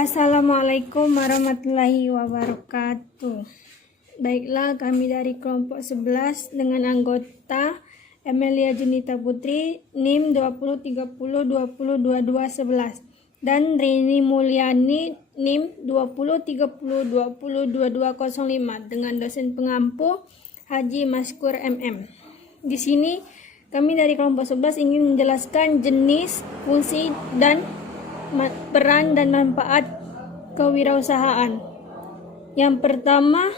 Assalamualaikum warahmatullahi wabarakatuh. Baiklah, kami dari kelompok 11 dengan anggota Emilia Junita Putri, NIM 2030202211 dan Rini Mulyani, NIM 2030202205 dengan dosen pengampu Haji Maskur MM. Di sini kami dari kelompok 11 ingin menjelaskan jenis, fungsi, dan peran dan manfaat kewirausahaan. Yang pertama,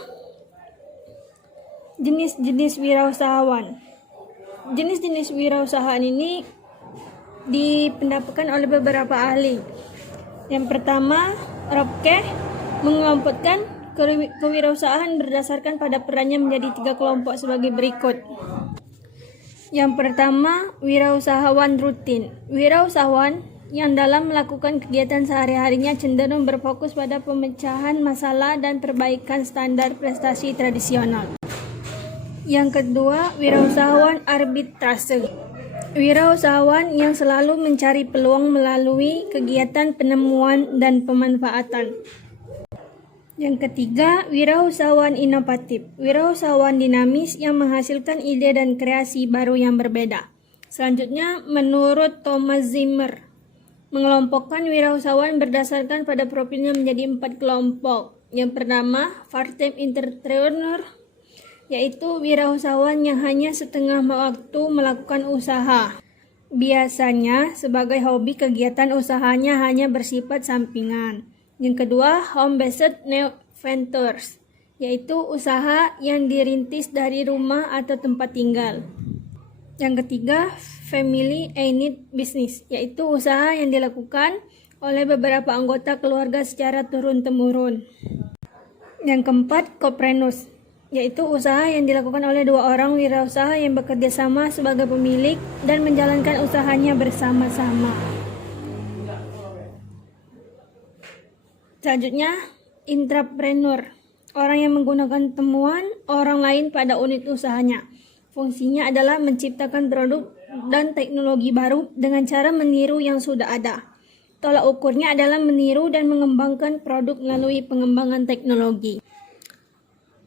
jenis-jenis wirausahawan. Jenis-jenis wirausahaan ini dipendapatkan oleh beberapa ahli. Yang pertama, Ropke mengelompokkan kewirausahaan berdasarkan pada perannya menjadi 3 kelompok sebagai berikut. Yang pertama, wirausahawan rutin. Wirausahawan yang dalam melakukan kegiatan sehari-harinya cenderung berfokus pada pemecahan masalah dan perbaikan standar prestasi tradisional. Yang kedua, wirausahawan arbitrase. Wirausahawan yang selalu mencari peluang melalui kegiatan penemuan dan pemanfaatan. Yang ketiga, wirausahawan inovatif. Wirausahawan dinamis yang menghasilkan ide dan kreasi baru yang berbeda. Selanjutnya, menurut Thomas Zimmer, mengelompokkan wirausahawan berdasarkan pada profilnya menjadi 4 kelompok. Yang pertama, part-time entrepreneur, yaitu wirausahawan yang hanya setengah waktu melakukan usaha. Biasanya sebagai hobi kegiatan usahanya hanya bersifat sampingan. Yang kedua, home-based new ventures, yaitu usaha yang dirintis dari rumah atau tempat tinggal. Yang ketiga, family-owned business, yaitu usaha yang dilakukan oleh beberapa anggota keluarga secara turun-temurun. Yang keempat, koprenus, yaitu usaha yang dilakukan oleh 2 orang wirausaha yang bekerja sama sebagai pemilik dan menjalankan usahanya bersama-sama. Selanjutnya, intrapreneur, orang yang menggunakan temuan orang lain pada unit usahanya. Fungsinya adalah menciptakan produk dan teknologi baru dengan cara meniru yang sudah ada. Tolak ukurnya adalah meniru dan mengembangkan produk melalui pengembangan teknologi.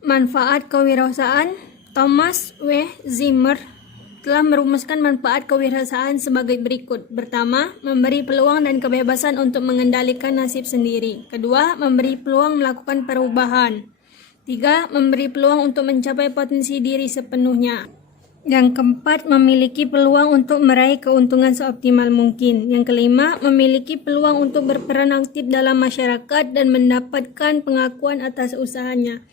Manfaat kewirausahaan. Thomas W. Zimmer telah merumuskan manfaat kewirausahaan sebagai berikut. Pertama, memberi peluang dan kebebasan untuk mengendalikan nasib sendiri. Kedua, memberi peluang melakukan perubahan. 3. Memberi peluang untuk mencapai potensi diri sepenuhnya. Yang keempat, memiliki peluang untuk meraih keuntungan seoptimal mungkin. Yang kelima, memiliki peluang untuk berperan aktif dalam masyarakat dan mendapatkan pengakuan atas usahanya.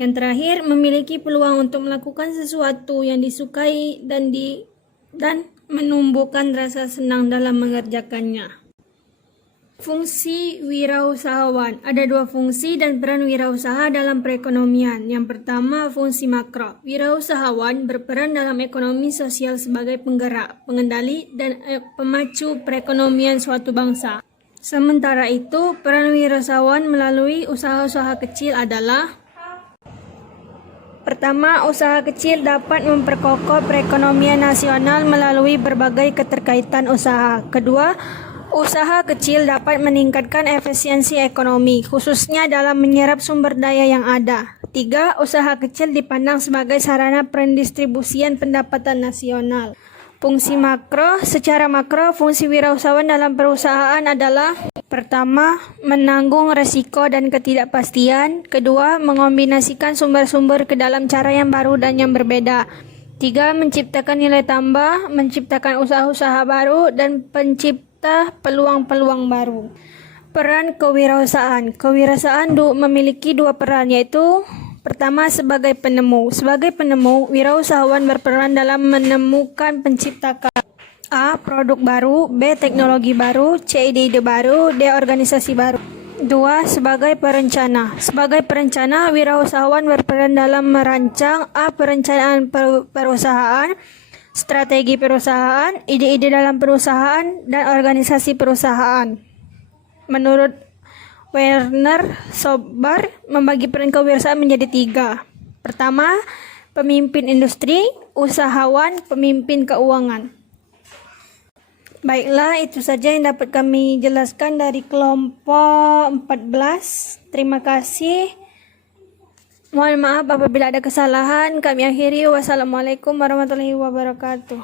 Yang terakhir, memiliki peluang untuk melakukan sesuatu yang disukai dan menumbuhkan rasa senang dalam mengerjakannya. Fungsi wirausahawan. Ada 2 fungsi dan peran wirausaha dalam perekonomian. Yang pertama, fungsi makro. Wirausahawan berperan dalam ekonomi sosial sebagai penggerak, pengendali, dan pemacu perekonomian suatu bangsa. Sementara itu, peran wirausahawan melalui usaha-usaha kecil adalah: pertama, usaha kecil dapat memperkokoh perekonomian nasional melalui berbagai keterkaitan usaha. Kedua, usaha kecil dapat meningkatkan efisiensi ekonomi, khususnya dalam menyerap sumber daya yang ada. 3. Usaha kecil dipandang sebagai sarana pendistribusian pendapatan nasional. Fungsi makro. Secara makro, fungsi wirausahawan dalam perusahaan adalah: pertama, menanggung resiko dan ketidakpastian. Kedua, mengombinasikan sumber-sumber ke dalam cara yang baru dan yang berbeda. 3. Menciptakan nilai tambah, menciptakan usaha-usaha baru, dan peluang-peluang baru. Peran kewirausahaan. Kewirausahaan memiliki 2 peran, yaitu: pertama, sebagai penemu. Sebagai penemu, wirausahawan berperan dalam menemukan, penciptakan: A. Produk baru, B. Teknologi baru, C. Ide-ide baru, D. Organisasi baru. 2. Sebagai perencana. Sebagai perencana, wirausahawan berperan dalam merancang: A. Perencanaan perusahaan, strategi perusahaan, ide-ide dalam perusahaan, dan organisasi perusahaan. Menurut Werner Sobar, membagi peran kewirausahaan menjadi 3. Pertama, pemimpin industri, usahawan, pemimpin keuangan. Baiklah, itu saja yang dapat kami jelaskan dari kelompok 14. Terima kasih. Mohon maaf apabila ada kesalahan. Kami akhiri. Wassalamualaikum warahmatullahi wabarakatuh.